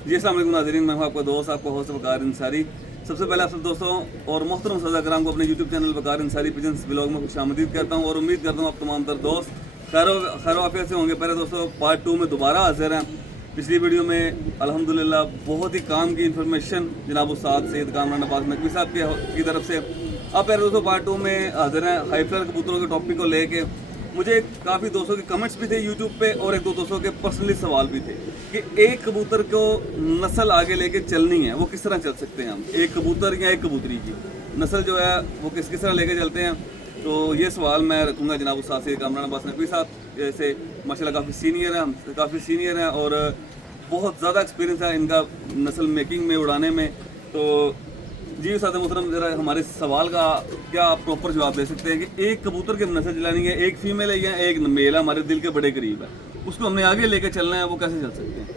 जी अस्सलाम वालेकुम नाज़रीन, मैं हूं आपका दोस्त, आपका होस्ट वकार अंसारी। सबसे पहले आप सब दोस्तों और मोहतरम सदा कराम को अपने यूट्यूब चैनल वकार अंसारी प्रेजेंस ब्लॉग में खुशामदीद करता हूं और उम्मीद करता हूं आप तमाम तर दोस्त खैर वाफियत से होंगे। पहले दोस्तों पार्ट 2 में दोबारा हाजिर हैं। पिछली वीडियो में अल्हम्दुलिल्लाह बहुत ही काम की इन्फॉर्मेशन जनाब उस्ताद सैयद कामरान अब्बास नकवी साहब की तरफ से। अब पहले दोस्तों पार्ट 2 में हाजिर हैं हाईफ्लावर कबूतरों के टॉपिक को लेके। मुझे काफ़ी दोस्तों के कमेंट्स भी थे यूट्यूब पे और एक दो दोस्तों के पर्सनली सवाल भी थे कि एक कबूतर को नस्ल आगे लेके चलनी है वो किस तरह चल सकते हैं हम, एक कबूतर या एक कबूतरी की नस्ल जो है वो किस तरह लेके चलते हैं। तो ये सवाल मैं रखूँगा जनाब उस्ताद सैयद कामरान अब्बास नकवी साहब जैसे माशाल्लाह काफ़ी सीनियर हैं, हमसे काफ़ी सीनियर हैं और बहुत ज़्यादा एक्सपीरियंस है इनका नस्ल मेकिंग में, उड़ाने में। तो जी उस्ताद मोहतरम ज़रा हमारे सवाल का क्या आप प्रॉपर जवाब दे सकते हैं कि एक कबूतर की नस्ल चलानी है, एक फीमेल है या एक मेल है, हमारे दिल के बड़े करीब है, उसको हमने आगे लेके चलना है, वो कैसे चल सकते हैं?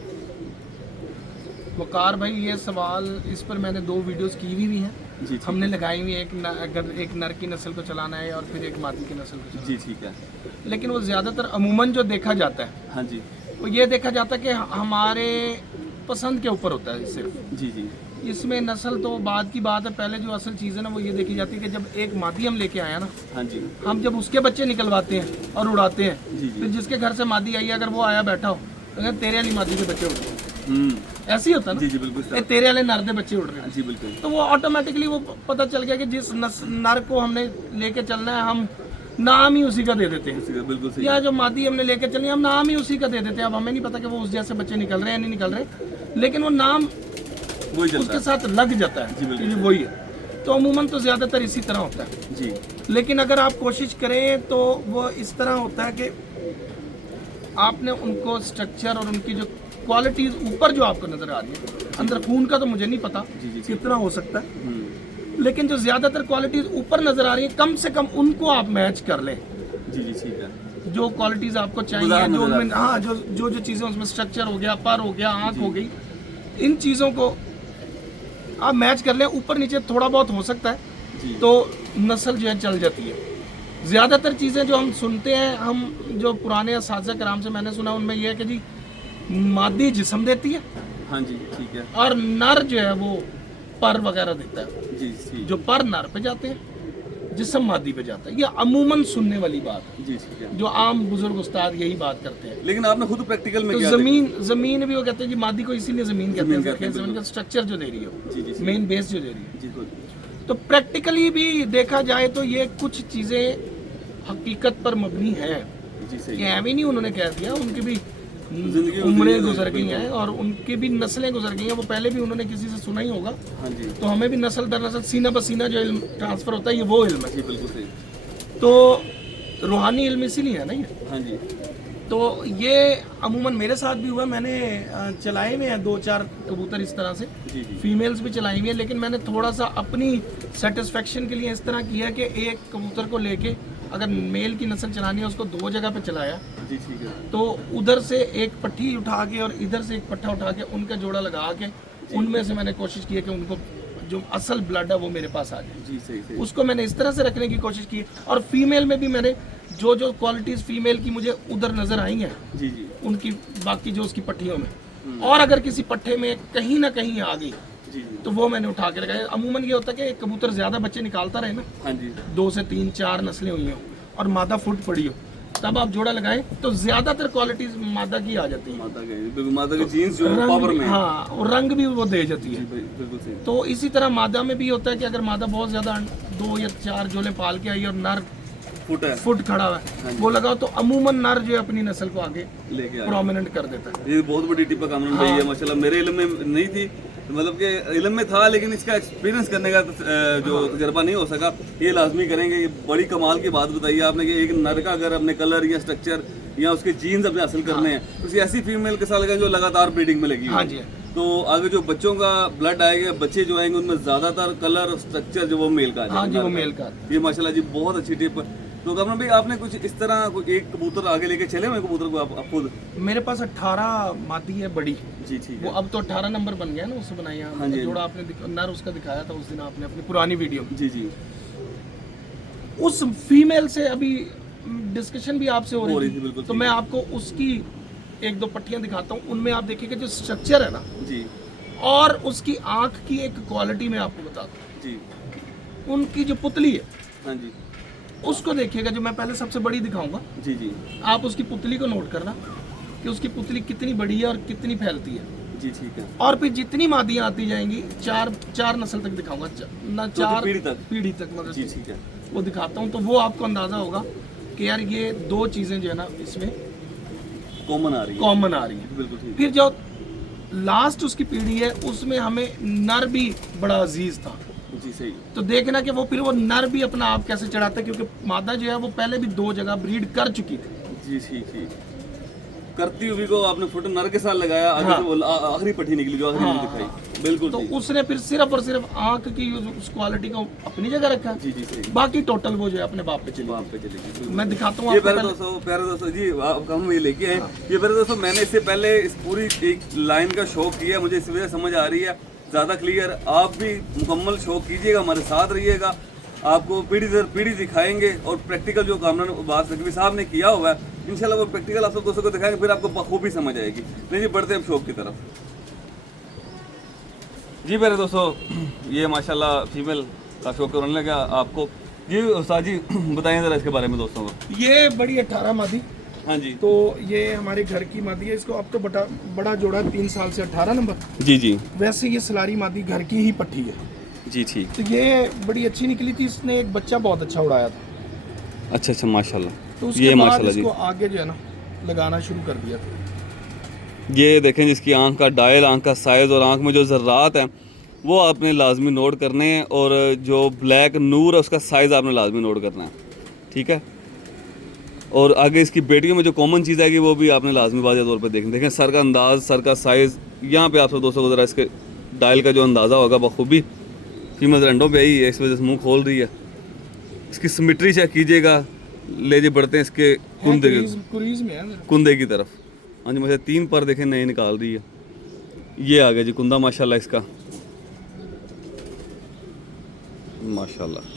वकार भाई ये सवाल इस पर मैंने 2 वीडियोस की हुई भी हैं। जी हमने लगाई हुई है अगर एक नर की नस्ल को चलाना है और फिर एक मादी की नस्ल को चलाना जी ठीक है। है। लेकिन वो ज़्यादातर अमूमन जो देखा जाता है हाँ जी वो ये देखा जाता है कि हमारे पसंद के ऊपर होता है सिर्फ। जी जी इसमें नस्ल तो बाद की बात है, पहले जो असल चीज़ है ना वो ये देखी जाती है कि जब एक मादी हम लेके आया ना, हाँ जी हम जब उसके बच्चे निकलवाते हैं और उड़ाते हैं, जी जी फिर जिसके घर से मादी आई है अगर वो आया बैठा हो तो कहते तेरे वाली मादी के बच्चे उड़ रहे हैं। ऐसे ही होता है जी ना, जी बिल्कुल ये तेरे वाले नर के बच्चे उड़ रहे हैं। जी बिल्कुल तो वो ऑटोमेटिकली वो पता चल गया कि जिस नर को हमने लेके चलना है हम नाम ही उसी का दे देते हैं, बिल्कुल सही। या जो मादी हमने लेके चलनी है हम नाम ही उसी का दे देते हैं। अब हमें नहीं पता कि वो उस जैसे बच्चे निकल रहे हैं या नहीं निकल रहे, लेकिन वो नाम वही चलता उसके है। साथ लग जाता है जी, बिल्कुल। कि वही है। तो अमूमन तो ज़्यादातर इसी तरह होता है, जी लेकिन अगर आप कोशिश करें तो वो इस तरह होता है कि आपने उनको स्ट्रक्चर और उनकी जो क्वालिटीज ऊपर जो आपको नजर आ रही है, अंदर खून का तो मुझे नहीं पता जी, जी। कितना हो सकता है, लेकिन जो ज्यादातर क्वालिटीज ऊपर नजर आ रही है कम से कम उनको आप मैच कर लें। जी जी ठीक है। जो क्वालिटीज आपको चाहिए, गुजार जो नजर उनमें हाँ जो चीजें उसमें स्ट्रक्चर हो गया, पर हो गया, आंख हो गई, इन चीजों को आप मैच कर लें। ऊपर नीचे थोड़ा बहुत हो सकता है जी तो नस्ल जो है चल जाती है। ज़्यादातर चीज़ें जो हम सुनते हैं, हम जो पुराने असातिज़ा कराम से मैंने सुना उनमें यह है कि जी मादी जिस्म देती है हाँ जी ठीक है। और नर जो है वो पर वगैरह देता है। जी ठीक जो पर नर पे जाते हैं, जिस्म मादी पे जाता है। ये अमूमन सुनने वाली बात है, जी ठीक है। जो आम बुजुर्ग उस्ताद यही बात करते हैं। लेकिन आपने खुद प्रैक्टिकल में तो क्या जमीन भी वो कहते हैं जी मादी को इसीलिए जमीन कहते जमीन हैं कहते हैं, कि जमीन का स्ट्रक्चर जो दे रही जी, जी, हो, जी। मेन बेस जो दे रही है। जी खुद तो प्रैक्टिकली भी देखा जाए तो ये कुछ चीज़ें हकीकत पर मबनी है जी कि सही। ऐਵੇਂ नहीं उन्होंने कह दिया, उनकी भी जिंदगी उम्रें गुजरी गुजर है, गई हैं और उनकी भी नस्लें गुजर गई हैं। वो पहले भी उन्होंने किसी से सुना ही होगा, हाँ जी तो हमें भी नस्ल दर नस्ल सीना बसीना जो इल्म ट्रांसफ़र होता है ये वो इल्म है। जी बिल्कुल सही। तो रूहानी इल्म इसीलिए है ना ये। हाँ जी तो ये अमूमन मेरे साथ भी हुआ। मैंने चलाए हुए हैं 2-4 कबूतर इस तरह से, जी जी फीमेल्स भी चलाई हुई है, लेकिन मैंने थोड़ा सा अपनी सेटिस्फेक्शन के लिए इस तरह किया कि एक कबूतर को लेके अगर मेल की नस्ल चलानी है उसको 2 जगह पे चलाया, जी ठीक है। तो उधर से एक पट्टी उठा के और इधर से एक पट्टा उठा के उनका जोड़ा लगा के उनमें से मैंने कोशिश की है कि उनको जो असल ब्लड है वो मेरे पास आ जाए। जी सही सही। उसको मैंने इस तरह से रखने की कोशिश की और फीमेल में भी मैंने जो क्वालिटीज़ फीमेल की मुझे उधर नज़र आई हैं जी जी उनकी बाकी जो उसकी पट्टियों में, और अगर किसी पट्टे में कहीं ना कहीं आ गई जी जी तो वो मैंने उठा के लगाया। अमूमन ये होता है कि एक कबूतर ज़्यादा बच्चे निकालता रहे ना, हाँ जी 2 से 3-4 नस्लें हुई हों और मादा फुट पड़ी हो, तब आप जोड़ा लगाएं तो ज़्यादातर क्वालिटीज़ मादा की आ जाती हैं। माता के जीन्स जो है पावर में। हाँ, और रंग भी वो दे जाती जी है। बिल्कुल सही। तो इसी तरह मादा में भी होता है कि अगर मादा बहुत ज़्यादा 2 या 4 जोड़े पाल के आई और नर फुट है फुट खड़ा हुआ है वो लगाओ तो अमूमन नर जो है अपनी नस्ल को आगे लेके आ प्रोमिनेंट कर देता है। ये बहुत बड़ी टिप कामरान भाई है माशाल्लाह। मेरे इल्म में नहीं थी, मतलब कि इल्म में था लेकिन इसका एक्सपीरियंस करने का जो तजर्बा नहीं हो सका। ये लाजमी करेंगे। ये बड़ी कमाल की बात बताई आपने कि एक नर का अगर अपने कलर या स्ट्रक्चर या उसके जीन्स अपने हासिल करने हैं तो किसी ऐसी फीमेल के साथ लगाएं जो लगातार ब्रीडिंग में लगी हुई हाँ है। जी, तो आगे जो बच्चों का ब्लड आएगा, बच्चे जो आएंगे उनमें ज्यादातर कलर और स्ट्रक्चर जो वो मेल का आ हाँ जी, जाएगा। वो मेल का। ये माशाल्लाह जी बहुत अच्छी टिप। तो कामरान भाई आपने कुछ इस तरह कोई एक कबूतर आगे लेके चले हुए कबूतर को आप खुद? मेरे पास 18 मादी है बड़ी, जी ठीक वो है। अब तो 18 नंबर बन गया ना, उससे बनाई है। हाँ जी। जोड़ा आपने नर उसका दिखाया था उस दिन आपने अपनी पुरानी वीडियो में। जी जी उस फीमेल से अभी डिस्कशन भी आपसे हो हो रही रही थी, थी, बिल्कुल तो ठीक मैं है। आपको उसकी एक दो पट्टियां दिखाता हूँ, उनमें आप देखिएगा जो स्ट्रक्चर है ना, जी और उसकी आंख की एक क्वालिटी मैं आपको बताता हूँ। जी उनकी जो पुतली है हाँ जी उसको देखिएगा, जो मैं पहले सबसे बड़ी दिखाऊंगा, जी जी आप उसकी पुतली को नोट करना कि उसकी पुतली कितनी बड़ी है और कितनी फैलती है। जी ठीक है। और फिर जितनी मादियाँ आती जाएंगी, चार नस्ल तक दिखाऊंगा, ना तो चार पीढ़ी तक मतलब जी ठीक है। वो दिखाता हूँ, तो वो आपको अंदाजा होगा कि यार ये दो चीजें जो है ना इसमें कॉमन आ रही है। कॉमन आ रही हैं। बिल्कुल ठीक। फिर जो लास्ट उसकी पीढ़ी है उसमें हमें नर भी बड़ा अजीज था, जी सही। तो देखना कि वो फिर वो नर भी अपना आप कैसे चढ़ाता है, क्योंकि मादा जो है वो पहले भी 2 जगह ब्रीड कर चुकी थी। जी ठीक ठीक। करती हुई को आपने फोटो नर के साथ लगाया, आगे हाँ। से वो आखिरी पट्टी निकली जो आखिरी में हाँ। दिखाई। बिल्कुल तो ठीक। उसने फिर सिर्फ और सिर्फ आंख की उस क्वालिटी को अपनी जगह रखा, जी जी सही। बाकी टोटल वो जो है अपने बाप पे चली। वहाँ पे चलेगी बिल्कुल। मैं दिखाता हूँ ये आपको प्यारे पहले। दोस्तों जी हम ये लेके आए। ये प्यारे दोस्तों मैंने इससे पहले इस पूरी एक लाइन का शौक किया, मुझे इस वजह समझ आ रही है ज़्यादा क्लियर। आप भी मुकम्मल शौक कीजिएगा, हमारे साथ रहिएगा, आपको पीढ़ी दर पीढ़ी दिखाएंगे और प्रैक्टिकल जो कामरान बात नकवी साहब ने किया हुआ है इंशाल्लाह वो प्रैक्टिकल आप सब दोस्तों को दिखाएंगे, फिर आपको बखूबी समझ आएगी। नहीं जी बढ़ते हैं अब शौक की तरफ। जी मेरे दोस्तों ये माशाल्लाह फीमेल का शौक करने लगा आपको। जी उस्ताद जी बताएं ज़रा इसके बारे में दोस्तों को। ये बड़ी 18 मादी, हाँ जी तो ये हमारे घर की मादी है। इसको अब तो बड़ा जोड़ा 3 साल से 18 नंबर। जी जी वैसे ये सलारी मादी घर की ही पट्टी है, जी ठीक। तो ये बड़ी अच्छी निकली थी। इसने एक बच्चा बहुत अच्छा उड़ाया था, अच्छा अच्छा माशाल्लाह। तो उसके ये बाद माशाल्लाह जी इसको आगे जो है ना लगाना शुरू कर दिया था। ये देखें जिसकी आंख का डायल, आंख का साइज़ और आंख में जो ज़र्रात हैं वो आपने लाजमी नोट करने हैं, और जो ब्लैक नूर है उसका साइज़ आपने लाजमी नोट करना है, ठीक है। और आगे इसकी बेटियों में जो कॉमन चीज़ आएगी वो भी आपने लाजमी वाज़ेह तौर पे देखें सर का अंदाज़, सर का साइज़। यहाँ पे आप सब दोस्तों को ज़रा इसके डायल का जो अंदाज़ा होगा बखूबी फीमेल रंडों पे आई है, इस वजह से मुँह खोल रही है। इसकी सिमेट्री चेक कीजिएगा। ले जी बढ़ते हैं इसके कुरीज में है। कुंदे की तरफ। हाँ जी मुझे 3 पर देखें नए निकाल रही है। ये आ गया जी कुंदा माशाल्लाह इसका, माशाल्लाह।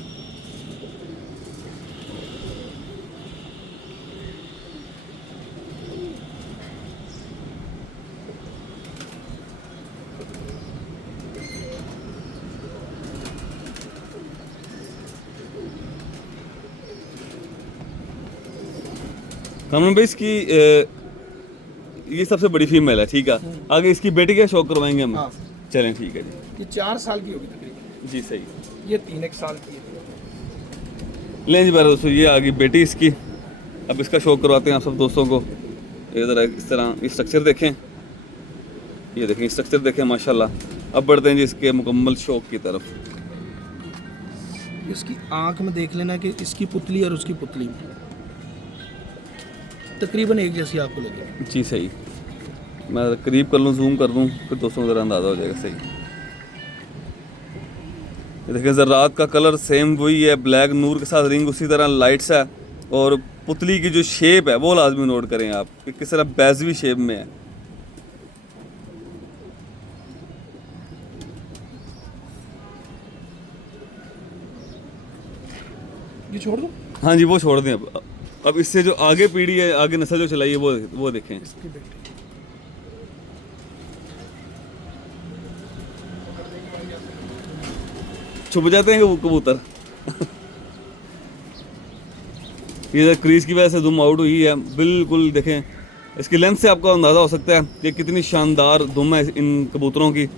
कानून भाई इसकी ये सबसे बड़ी फीमेल है, ठीक है। आगे इसकी बेटी का शौक करवाएंगे हम। हाँ। चलें ठीक है जी। ये 4 साल की होगी तकरीबन, जी सही। ये 3 साल की है। लें जी मेरे दोस्तों ये आ गई बेटी इसकी। अब इसका शौक करवाते हैं आप सब दोस्तों को। इधर इस तरह स्ट्रक्चर देखें, ये देखें स्ट्रक्चर देखें माशाल्लाह। अब बढ़ते हैं जी इसके मुकम्मल शौक की तरफ। इसकी आंख में देख लेना कि इसकी पुतली और उसकी पुतली तकरीबन एक जैसी आपको लगेगी। जी सही। मैं करीब कर लूँ, जूम कर दूँ, फिर दोस्तों को ज़रा अंदाज़ा हो जाएगा। सही। ये देखिए ज़रात का कलर सेम वही है, ब्लैक नूर के साथ रिंग उसी तरह लाइट्स है। और पुतली की जो शेप है वो लाजमी नोट करें आप कि किस तरह बैजवी शेप में है। ये छोड़ दो। हाँ जी वो छोड़ दें। अब इससे जो आगे पीढ़ी है, आगे नस्ल जो चलाई है वो देखें। इसकी बेटी छुप जाते हैं वो कबूतर। ये क्रीज की वजह से जूम आउट हुई है बिल्कुल। देखें इसकी लेंथ से आपको अंदाज़ा हो सकता है कि कितनी शानदार दुम है इन कबूतरों की।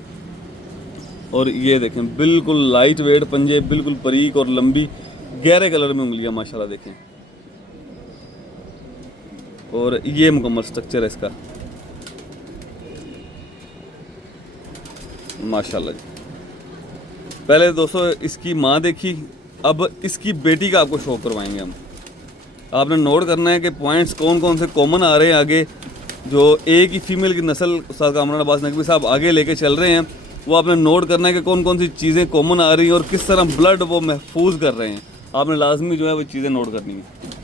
और ये देखें बिल्कुल लाइट वेट पंजे, बिल्कुल बारीक और लंबी, गहरे कलर में उंगलियां माशाल्लाह देखें। और ये मुकम्मल स्ट्रक्चर है इसका माशाल्लाह जी। पहले दोस्तों इसकी माँ देखी, अब इसकी बेटी का आपको शो करवाएंगे हम। आपने नोट करना है कि पॉइंट्स कौन कौन से कॉमन आ रहे हैं आगे, जो एक ही फीमेल की नस्ल उस्ताद कामरान अब्बास नकवी साहब आगे लेके चल रहे हैं, वो आपने नोट करना है कि कौन कौन सी चीज़ें कॉमन आ रही हैं और किस तरह ब्लड वो महफूज कर रहे हैं। आपने लाजमी जो है वो चीज़ें नोट करनी है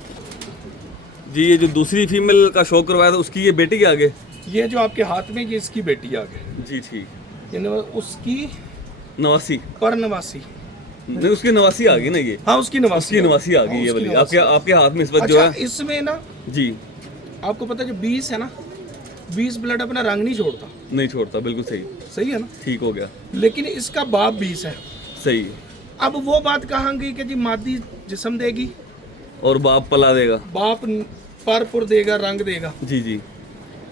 जी। ये जो दूसरी फीमेल का शो करवाया था उसकी ये बेटी के आगे, ये जो आपके हाथ में ये इसकी बेटी आ गई जी ठीक, यानी उसकी नवासी पर नवासी नहीं उसकी नवासी आ गई ना ये। हाँ उसकी नवासी नवासी आ गई ये वाली आपके हाथ में इस वक्त जो अच्छा, है इसमें ना जी। आपको पता है जो 20 है ना 20 ब्लड अपना रंग नहीं छोड़ता, नहीं छोड़ता, बिल्कुल सही, सही है ना। ठीक हो गया, लेकिन इसका बाप 20 है। सही। अब वो बात कहाँ गई कि जी मादी जिस्म देगी और बाप पला देगा, बाप परपुर देगा, रंग देगा। जी जी,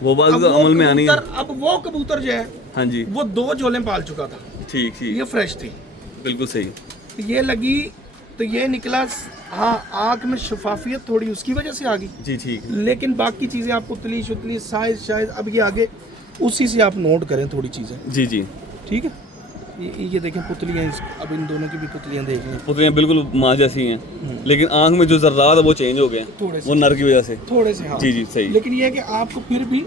वो बात अब तो वो अमल में आनी है। कबूतर, अब वो कबूतर जो है हाँ जी, वो 2 झोलें पाल चुका था, ठीक ठीक, ये फ्रेश थी, बिल्कुल सही, तो ये लगी तो ये निकला। हाँ, आँख में शफाफियत थोड़ी उसकी वजह से आ गई, जी ठीक, लेकिन बाकी चीज़ें आप पुतली शुतली साइज शायद अब ये आगे उसी से आप नोट करें थोड़ी चीज़ें, जी जी। ठीक है। ये देखें पुतलियाँ, अब इन दोनों की भी पुतलियाँ देख लें, पुतलियाँ बिल्कुल माँ जैसी हैं, लेकिन आँख में जो जर्रात है वो चेंज हो गए हैं, थोड़े से, वो नर की वजह से, थोड़े से, हाँ जी जी सही। लेकिन ये है कि आपको फिर भी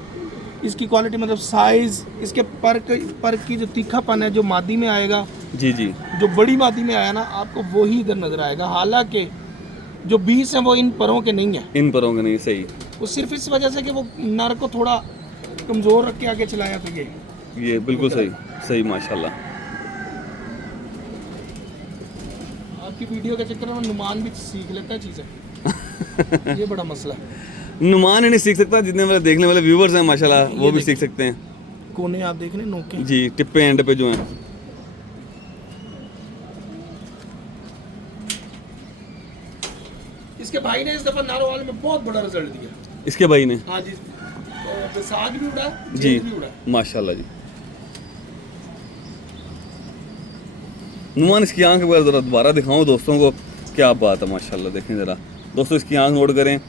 इसकी क्वालिटी मतलब साइज, इसके पर की जो तीखापन है जो मादी में आएगा, जी जी, जो बड़ी मादी में आया ना आपको वो ही इधर नजर आएगा। हालांकि जो 20 हैं वो इन परों के नहीं है, इन परों के नहीं, सही, वो सिर्फ इस वजह से कि वो नर को थोड़ा कमजोर रख के आगे चलाया, तो ये बिल्कुल सही, सही माशाल्लाह। आपकी वीडियो के चक्कर में नुमान भी सीख लेता है चीज़ें ये बड़ा मसला है। नुमान ही नहीं सीख सकता, जितने वाले देखने वाले व्यूवर्स हैं माशाल्लाह वो भी सीख सकते हैं। कोने आप देख रहे हैं नोके, जी, टिप्पे एंड पे जो हैं, इसके भाई ने इस दफा नारोवाल में बहुत बड़ा रिजल्ट दिया। इसके भाई ने, हाँ जी, साग भी उड़ा, जी जेठ भी उड़ा। माशाल्लाह जी। नुमान इसकी आंख वगैरह ज़रा दोबारा दिखाऊं दोस्तों को, क्या बात है माशाल्लाह, देखें ज़रा दोस्तों, इसकी आंख नोट करें,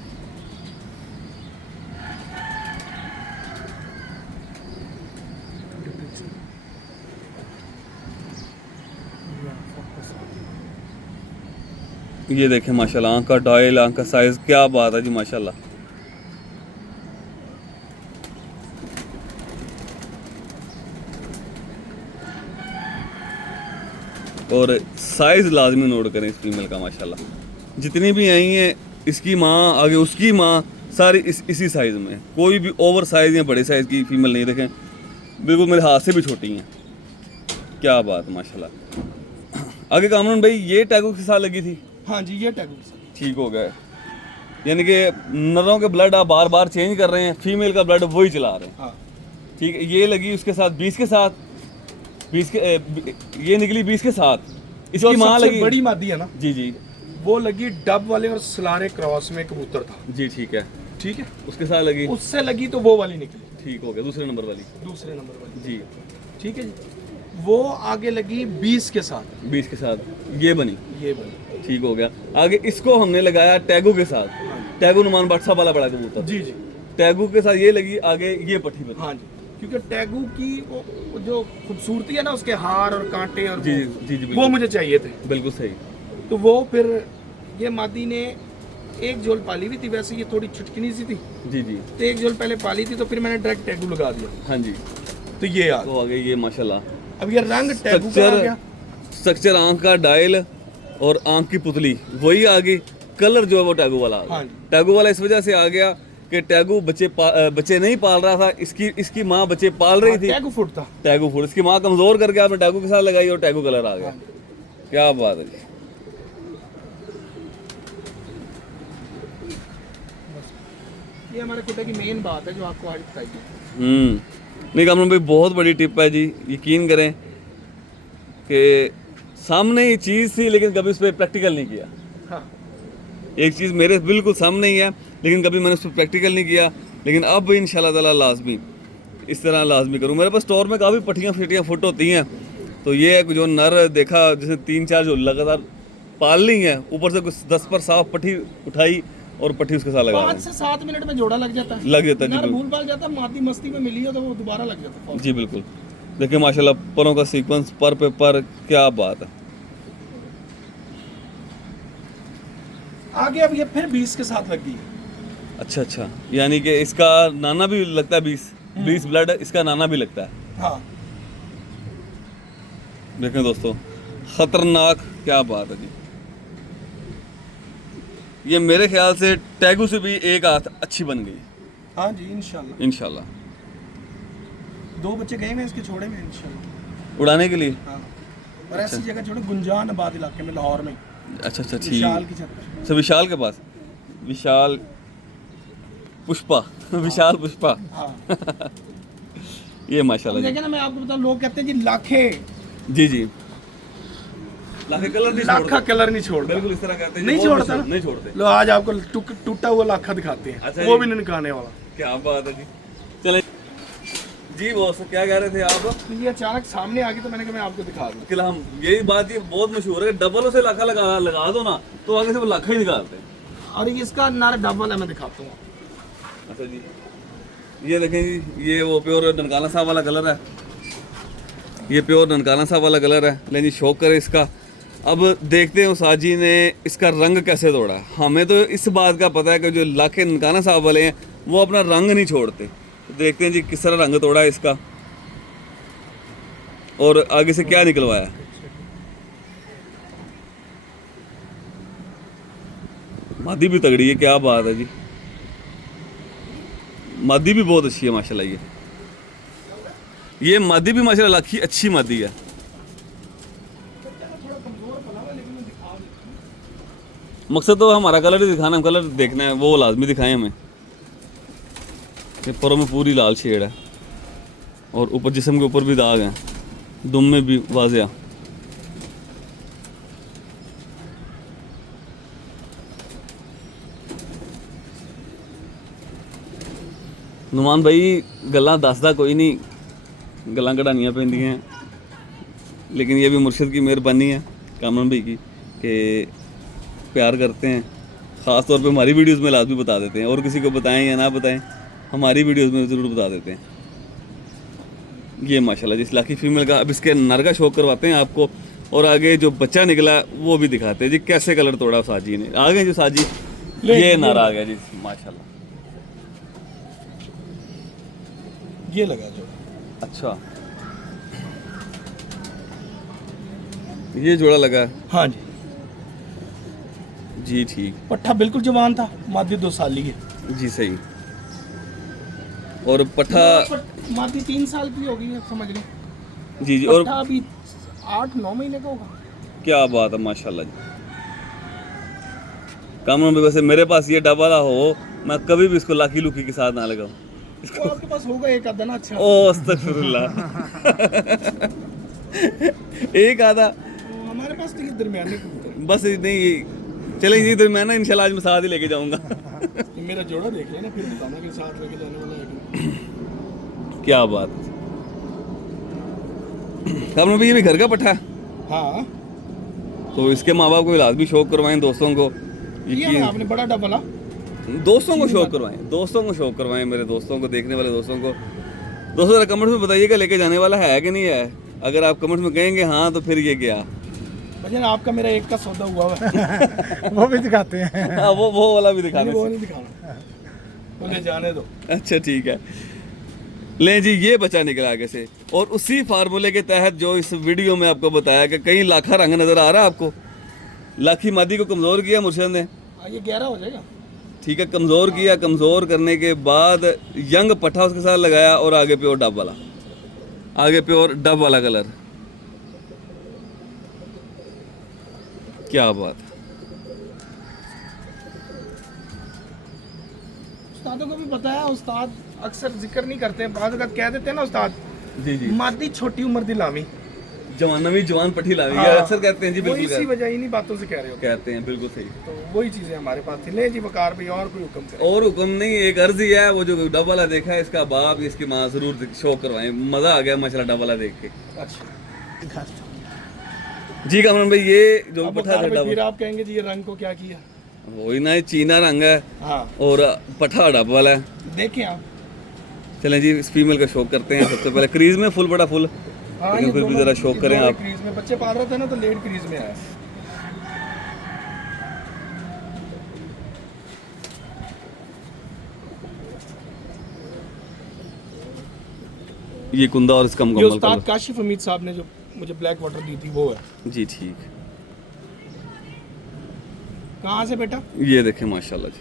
ये देखें माशाल्लाह, आंख का डायल, आंख का साइज, क्या बात है जी माशाल्लाह। और साइज लाजमी नोट करें इस फीमेल का माशाल्लाह, जितनी भी आई हैं इसकी माँ आगे उसकी माँ सारी इसी साइज़ में, कोई भी ओवर साइज़ या बड़े साइज़ की फीमेल नहीं, देखें बिल्कुल मेरे हाथ से भी छोटी हैं, क्या बात माशाल्लाह। आगे कामरान भाई ये टैगो के साथ लगी थी? हाँ जी, ये टैगो ठीक हो गया, यानी कि नरों के ब्लड आप बार बार चेंज कर रहे हैं, फीमेल का ब्लड वही चला रहे हैं, हाँ ठीक है। ये लगी उसके साथ 20 के साथ, 20 के ये निकली 20 के साथ, जो इसकी माँ सबसे लगी, बड़ी मादी है ना, जी जी, वो लगी डब वाले और सलारे क्रॉस में कबूतर था, जी ठीक है, ठीक है, उसके साथ लगी, उससे लगी तो वो वाली निकली, ठीक हो गया, दूसरे नंबर वाली, दूसरे नंबर वाली, जी ठीक है जी। वो आगे लगी 20 के साथ, 20 के साथ ये बनी, ये बनी, ठीक हो गया। आगे इसको हमने लगाया टैगो के साथ, टैगो नुमान भट्ट साहब वाला बड़ा कबूतर, जी जी, टैगो के साथ ये लगी, आगे ये पट्टी बनी, हाँ जी, क्योंकि टैगू की वो जो खूबसूरती है ना, उसके हार और कांटे और जी वो, जी जी वो बिल्कुल, मुझे चाहिए थे, बिल्कुल सही, तो वो फिर ये मादी ने एक झोल पाली हुई थी, वैसे ये थोड़ी छुटकिनी सी थी, जी जी, तो एक झोल पहले पाली थी, तो फिर मैंने डायरेक्ट टैगू लगा दिया, हाँ जी, तो ये आ गया। तो आगे ये माशाल्लाह, अब ये रंग टैगू का आ गया, स्ट्रक्चर आंख का डायल और आंख की पुतली वही आ गई, कलर जो है वो टैगो वाला आ गया। हाँ जी। टैगो वाला इस वजह से आ गया कि टैगो बच्चे नहीं पाल रहा था, इसकी माँ बच्चे पाल रही थी, टैगू फुट था, टैगो फूड, इसकी माँ कमजोर करके आपने टैगो के साथ लगाई और टैगो कलर आ गया, क्या बात है जी। ये हमारे कुत्ते की मेन बात है जो आपको आज बताई थी। नहीं कामरान भाई, बहुत बड़ी टिप है जी, यकीन करें कि सामने ही चीज़ थी लेकिन कभी उस पर प्रैक्टिकल नहीं किया। हाँ, एक चीज़ मेरे बिल्कुल सामने ही है लेकिन कभी मैंने उस पर प्रैक्टिकल नहीं किया, लेकिन अब इंशाल्लाह ताला लाजमी इस तरह लाजमी करूँ। मेरे पास स्टोर में काफ़ी पट्टियाँ फिटियाँ फुट होती हैं, तो ये है कि जो नर देखा जैसे 3-4 जो लगातार पाल ली हैं, ऊपर से कुछ 10 पर साफ पट्टी उठाई और पट्टी उसके साथ लगा 5 से 7 मिनट में जोड़ा लग जाता है, लग जाता है जी, नर बिल्कुल भूल भाल जाता है, मादी मस्ती में मिली हो तो वो दोबारा लग जाता है। जी बिल्कुल। देखिए माशाल्लाह परों का सीक्वेंस पर पे पर, क्या बात है। आगे अब ये फिर 20 के साथ लग गई। अच्छा अच्छा, यानी कि इसका नाना भी लगता है 20 ब्लड, इसका नाना भी लगता है। हाँ, देखें दोस्तों, खतरनाक, क्या बात है जी। ये मेरे ख्याल से टैगू से भी एक हाथ अच्छी बन गई। हाँ जी, इंशाल्लाह। इंशाल्लाह 2 बच्चे गए हैं इसके छोड़े में इंशाल्लाह उड़ाने के लिए। हाँ, और ऐसी जगह छोड़े गुंजान आबाद इलाके में, लाहौर में, अच्छा अच्छा, विशाल ठीक। की छत पर। अच्छा, विशाल के पास, विशाल पुष्पा विशाल पुष्पा हाँ ये माशाल्लाह देखे ना, मैं आपको बताऊं, लोग कहते हैं जी लाखे जी जी लाखे कलर नहीं लाखा छोड़ते कलर नहीं छोड़ता। बिल्कुल इस तरह कहते हैं नहीं जी, बहुत छोड़ता ना? मशहूर, नहीं छोड़ते लो आज आपको टूटा हुआ लाखा दिखाते हैं, अच्छा वो जी। भी नहीं निकालने वाला। क्या बात है जी। चले जी बॉस क्या कह रहे थे आप? तो ये अचानक सामने आ गई तो मैंने कहा मैं आपको दिखा दूं। कि हम यही बात ये बहुत मशहूर है, डबल से लाखा लगा दो ना तो आगे से वो लाखा ही निकालते हैं। और इसका नारा डबल है, मैं दिखाता हूँ। अच्छा जी ये देखें जी, ये वो प्योर ननकाना साहब वाला कलर है, ये प्योर ननकाना साहब वाला कलर है। लेकिन जी शौक करे इसका। अब देखते हैं उस्ताद जी ने इसका रंग कैसे तोड़ा है। हमें तो इस बात का पता है कि जो लाखे ननकाना साहब वाले हैं वो अपना रंग नहीं छोड़ते। तो देखते हैं जी किस तरह रंग तोड़ा है इसका और आगे से क्या निकलवाया। मादी भी तगड़ी है, क्या बात है जी, मादी भी बहुत अच्छी है माशाल्लाह। ये मादी भी माशाल्लाह अच्छी मादी है। मकसद तो हमारा कलर ही दिखाना, कलर देखना है, वो लाजमी दिखाएं हमें। ये परों में पूरी लाल शेड है और ऊपर जिस्म के ऊपर भी दाग हैं, दुम में भी वाजिया। नुमान भाई गल्लां दसदा कोई नहीं, गल्लां कढ़ानियां पैंदियां हैं, लेकिन ये भी मुर्शिद की मेहरबानी है कामरान भाई की कि प्यार करते हैं। ख़ास तौर पे हमारी वीडियोस में लाजमी बता देते हैं, और किसी को बताएं या ना बताएं हमारी वीडियोस में ज़रूर बता देते हैं। ये माशाल्लाह जिस लाखी फीमेल का, अब इसके नर का शौक करवाते हैं आपको, और आगे जो बच्चा निकला वो भी दिखाते हैं जी कैसे कलर तोड़ा साजी ने। आ गए जो साजी, ये नर आ गया जी माशाल्लाह। ये लगा जो। अच्छा ये जोड़ा लगा है हाँ जी, जी ठीक पट्ठा बिल्कुल जवान था, मादी 2 साल की है जी सही। और पट्ठा मादी 3 साल की हो गई है समझ लो। जी जी, और पट्ठा अभी 8-9 महीने का होगा। क्या बात है माशाल्लाह जी। कामरान भाई वैसे मेरे पास ये डबाला हो, मैं कभी भी इसको लाकी लुकी के साथ ना लगाऊं। तो आपके पास होगा एक आधा ना अच्छा। ओ अस्तगफिरुल्लाह एक आधा तो हमारे पास तो ये दरमियाने कबूतर है। बस नहीं ये चले जी, तो मैं ना इंशाल्लाह आज मैं साथ ही लेके जाऊंगा। ये मेरा जोड़ा देख लेना फिर बताना कि साथ लेके जाने वाला है कि नहीं। क्या बात। कामरान भाई ये भी घर का पट्ठा है, हाँ तो इसके माँ बाप को लाजमी शौक करवाएं, दोस्तों को ये है आपने बड़ा डबला। दोस्तों को शौक करवाएं, दोस्तों को शौक करवाएं, मेरे दोस्तों को, देखने वाले दोस्तों को। दोस्तों जरा कमेंट में बताइएगा लेके जाने वाला है कि नहीं है। अगर आप कमेंट में कहेंगे हाँ तो फिर ये गया। भजन आपका मेरा एक का सौदा हुआ है। वो भी दिखाते हैं। हाँ वो वाला भी दिखाना। वो नहीं दिखाना, उन्हें जाने दो। अच्छा ठीक है। लें जी ये बचा निकला आगे से, और उसी फार्मूले के तहत जो इस वीडियो में आपको बताया कि कहीं लाखा रंग नजर आ रहा है आपको। लाखी मादी को कमज़ोर किया मुर्शिद ने, ये 11 हो जाएगा। ठीक है, कमज़ोर किया। कमज़ोर करने के बाद यंग पट्ठा उसके साथ लगाया और आगे प्योर डब वाला, आगे प्योर डब वाला कलर। क्या बात। उस्तादों को भी पता है, उस्ताद अक्सर जिक्र नहीं करते हैं, बाद वक्त कह देते हैं ना उस्ताद, जी जी, मादी छोटी उम्र दी लामी। जवानवी जवान पट्टी लावी, ये अक्सर कहते हैं जी, वो बिल्कुल इसी वजह इन्हीं बातों से कह रहे हो। कहते हैं, बिल्कुल सही। तो वही चीजें हमारे पास थी। ले जी वकार भाई, और कोई हुक्म करें। और हुक्म नहीं, एक अर्ज ही है, वो जो डब वाला देखा है इसका बाप इसकी माँ जरूर शौक करवाएं। मजा आ गया माशाल्लाह डब वाला देख के। अच्छा जी कामरान भाई ये जो अब पट्ठा वकार था भाई फिर डब, आप कहेंगे जी ये रंग को क्या किया। वही ना, ये चीना रंग है हाँ और पट्ठा डब वाला है। देखें आप। चलें जी इस फीमेल का शौक करते हैं। सबसे पहले क्रीज में फुल बड़ा फुल, हाँ लेकिन ये फिर भी दोनों- जरा शौक ये करें दोनों आप। क्रीज में बच्चे पाल रहे थे ना, तो लेट क्रीज में आया। ये कुंदा और इसका ये मुकम्मल उस्ताद कलर। काशिफ हमीद साहब ने जो मुझे ब्लैक वाटर दी थी वो है। जी ठीक, कहाँ से बेटा? ये देखें माशाल्लाह जी।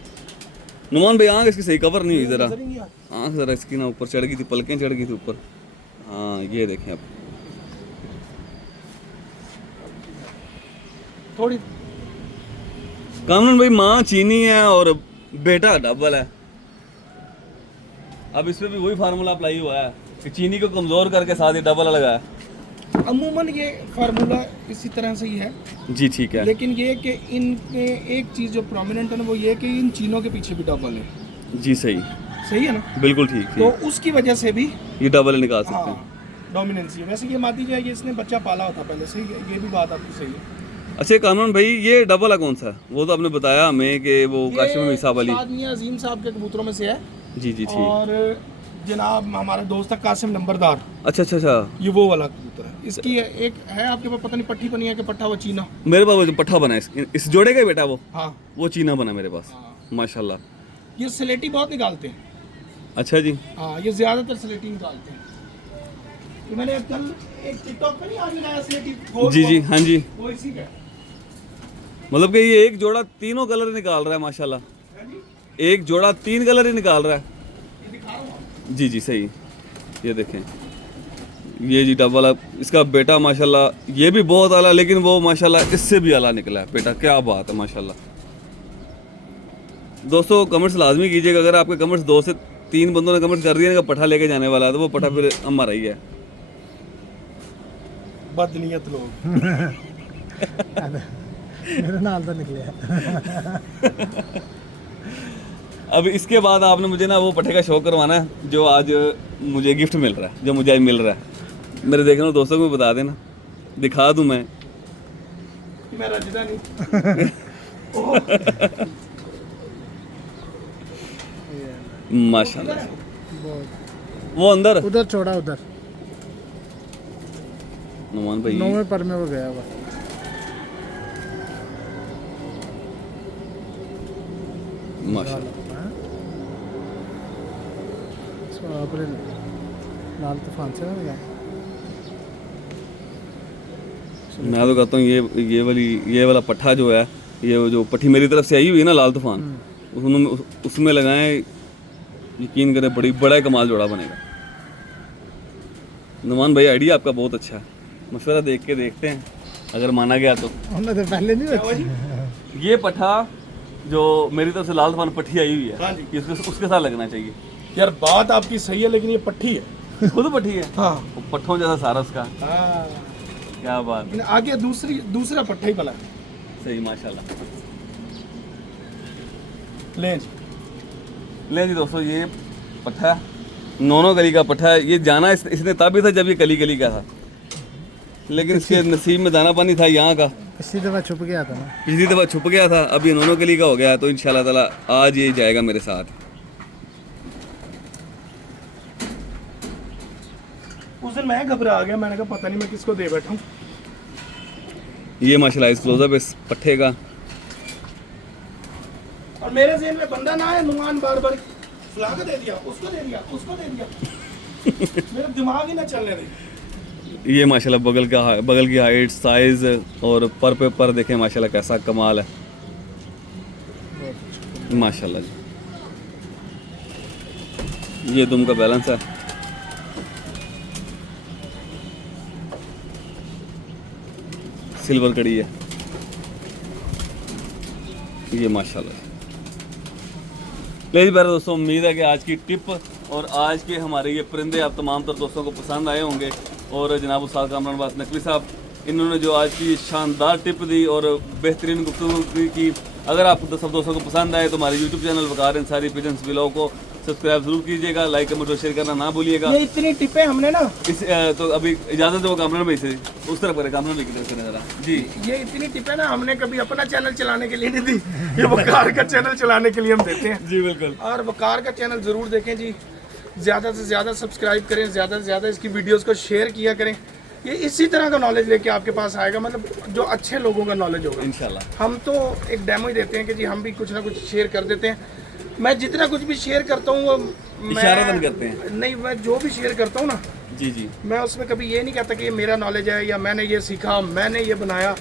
नुमान भाई आँख इसकी सही कवर नहीं हुई जरा, नजर ही नहीं आता। आँख जरा इसकी ना ऊपर चढ़ गई थी, पलकें चढ़ गई थी ऊपर। हाँ ये देखें आप, थोड़ी कामरान भाई माँ चीनी है और बेटा डबल है। अब इसमें भी वही फार्मूला अप्लाई हुआ है कि चीनी को कमज़ोर करके साथ ही डबल लगाया। अमूमन ये फार्मूला इसी तरह से ही है, जी ठीक है। लेकिन ये कि इनमें एक चीज़ जो प्रोमिनेंट है ना वो ये कि इन चीनों के पीछे भी डबल है। जी सही सही है ना, बिल्कुल ठीक तो ठीक। उसकी वजह से भी ये डबल निकाल सकते हाँ हैं। डोमिनेंसी है। वैसे ये मादी जो है ये इसने बच्चा पाला होता पहले से, ये भी बात आपकी सही है। अच्छा कानून भाई, ये डबल है कौन सा है? वो तो आपने बताया हमें कि वो काशिम हिसाब अली। उस्ताद मियां अजीम साहब के कबूतरों में से है। जी जी ठीक। और जनाब हमारा दोस्त है कासिम नंबरदार, अच्छा अच्छा अच्छा। ये वो वाला कबूतर है। इसकी एक है आपके पास, पता नहीं पट्टी बनी है कि पट्टा वो चीना। मेरे पास वो जो पट्ठा बना है इस जोड़े का ही बेटा हाँ वो चीना बना मेरे पास। हाँ। माशाल्लाह। ये स्लेटी बहुत निकालते हैं। अच्छा जी। हाँ ये ज्यादातर स्लेटी निकालते हैं। तो मैंने कल एक टिकटॉक पे नहीं आज लगाया स्लेटी गोल जी जी गोल, हाँ जी। वो इसी का है। मतलब कि ये एक जोड़ा तीनों कलर निकाल रहा है माशाल्लाह। है जी? एक जोड़ा 3 कलर ही निकाल रहा है। ये दिखा रहा हूँ आपको। जी जी सही। ये देखें, ये जी डबल है इसका बेटा माशाल्लाह। ये भी बहुत आला, लेकिन वो माशाल्लाह इससे भी आला निकला है बेटा। क्या बात है माशाल्लाह। दोस्तों कमेंट्स लाजमी कीजिएगा। अगर आपके कमेंट्स 2 से 3 बंदों ने कमेंट्स कर दिए ना कि पट्ठा लेके जाने वाला है, तो वो पट्ठा फिर हमारा ही है। बदनीयत लोग। मेरे नाल तो निकले। अब इसके बाद आपने मुझे ना वो पट्ठे का शौक करवाना है जो आज मुझे गिफ्ट मिल रहा है, जो मुझे आज मिल रहा है। मेरे देखने वाले दोस्तों को भी बता देना, दिखा दूं मैं। मैं रजदा नहीं। माशाल्लाह। बहुत वो अंदर उधर छोड़ा, उधर नुमान भाई। 9वें पर में वो गया हुआ। माशाल्लाह। हाँ? इसको आपने लाल तूफान से ना गया। मैं तो कहता हूँ ये वाला पट्ठा जो है, ये जो पट्टी मेरी तरफ से आई हुई है ना लाल तूफान, उसमें लगाएं, यकीन करें बड़ा कमाल जोड़ा बनेगा। नुमान भाई आइडिया आपका बहुत अच्छा है। मशवरा देख के देखते हैं अगर माना गया तो। हमने तो पहले नहीं बची। ये पट्ठा जो मेरी तरफ से लाल तूफान पट्टी आई हुई हाँ है, जी। ये उसके साथ लगना चाहिए। यार बात आपकी सही है, लेकिन ये पट्टी है। खुद पट्टी है, हाँ वो पट्ठों जैसा सारा उसका। हाँ। क्या बात। लेकिन आगे दूसरा पट्टा ही बना है। सही माशाल्लाह। लें जी। ले जी दोस्तों, ये पट्ठा है, नौनो कली का पट्ठा है। ये जाना इसने तब ही था जब ये कली कली का था, लेकिन इसके नसीब में दाना पानी था यहाँ का। पिछली दफा छुप गया था ना। पिछली दफा छुप गया था, अब ये नौनो कली का हो गया है। तो इंशाल्लाह ताला आज ये जाएगा मेरे साथ। उस दिन मैं घबरा गया, मैंने कहा पता नहीं मैं किसको दे बैठा हूँ। ये माशाल्लाह इस क्लोजअप इस पट्ठे का। और मेरे ज़हन में बंदा ना है, नुमान बार बार फला को दे दिया, उसको दे दिया, उसको दे दिया। मेरा दिमाग ही ना चलने दे। ये माशाल्लाह बगल की हाइट, साइज और पर पे पर देखें माशाल्लाह कैसा कमाल है माशाल्लाह जी। ये दुम का बैलेंस है। सिल्वर कड़ी है ये माशाल्लाह। ले जी प्यारे दोस्तों, उम्मीद है कि आज की टिप और आज के हमारे ये परिंदे आप तमाम तर दोस्तों को पसंद आए होंगे। और जनाब उस्ताद कामरान अब्बास नकवी साहब, इन्होंने जो आज की शानदार टिप दी और बेहतरीन गुफ्तगू की, अगर आपको सब दोस्तों को पसंद आए तो हमारे यूट्यूब चैनल वकार इंसारी पिजन्स व्लॉग को सब्सक्राइब जरूर कीजिएगा, लाइक कमेंट और शेयर करना ना भूलिएगा। ये इतनी टिपें हमने ना, तो अभी इजाज़त दो कामरान भाई से, उस तरफ करें कामरान भाई की तरफ करें जरा जी। ये इतनी टिपें ना हमने कभी अपना चैनल चलाने के लिए नहीं दी, ये वकार का चैनल चलाने के लिए हम देते हैं। जी बिल्कुल। और वकार का चैनल ज़रूर देखें जी, ज़्यादा से ज़्यादा सब्सक्राइब करें, ज़्यादा से ज़्यादा इसकी वीडियोस को शेयर किया करें। ये इसी तरह का नॉलेज लेके आपके पास आएगा, मतलब जो अच्छे लोगों का नॉलेज होगा। इंशाल्लाह हम तो एक डेमो ही देते हैं कि जी हम भी कुछ ना कुछ शेयर कर देते हैं। मैं जितना कुछ भी शेयर करता हूँ वो इशारतन करते हैं। नहीं, मैं जो भी शेयर करता हूँ ना, जी जी मैं उसमें कभी ये नहीं कहता कि ये मेरा नॉलेज है या मैंने ये सीखा, मैंने ये बनाया।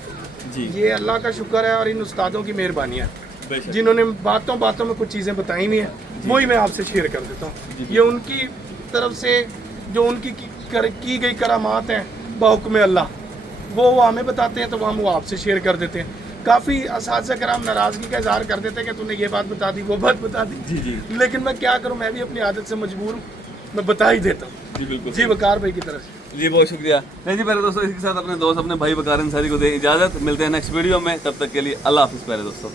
जी ये अल्लाह का शुक्र है और इन उस्तादों की मेहरबानी है बेशक। जिन्होंने बातों बातों में कुछ चीज़ें बताई नहीं है, वही मैं आपसे शेयर कर देता हूँ। ये उनकी तरफ से जो उनकी की गई करामात हैं बहुक्म अल्लाह, वो हमें बताते हैं तो हम वो आपसे शेयर कर देते हैं। काफ़ी असातिज़ा कराम नाराज़गी का इजहार कर देते कि तूने ये बात बता दी, वो बात बता दी। जी जी लेकिन मैं क्या करूं, मैं भी अपनी आदत से मजबूर हूं, मैं बता ही देता हूं। जी बिल्कुल जी वकार भाई की तरफ से। जी बहुत शुक्रिया। नहीं जी प्यारे दोस्तों, इसी के साथ अपने दोस्त अपने भाई वकार अंसारी को दे इजाज़त। मिलते हैं नेक्स्ट वीडियो में, तब तक के लिए अल्लाह हाफिज़ प्यारे दोस्तों।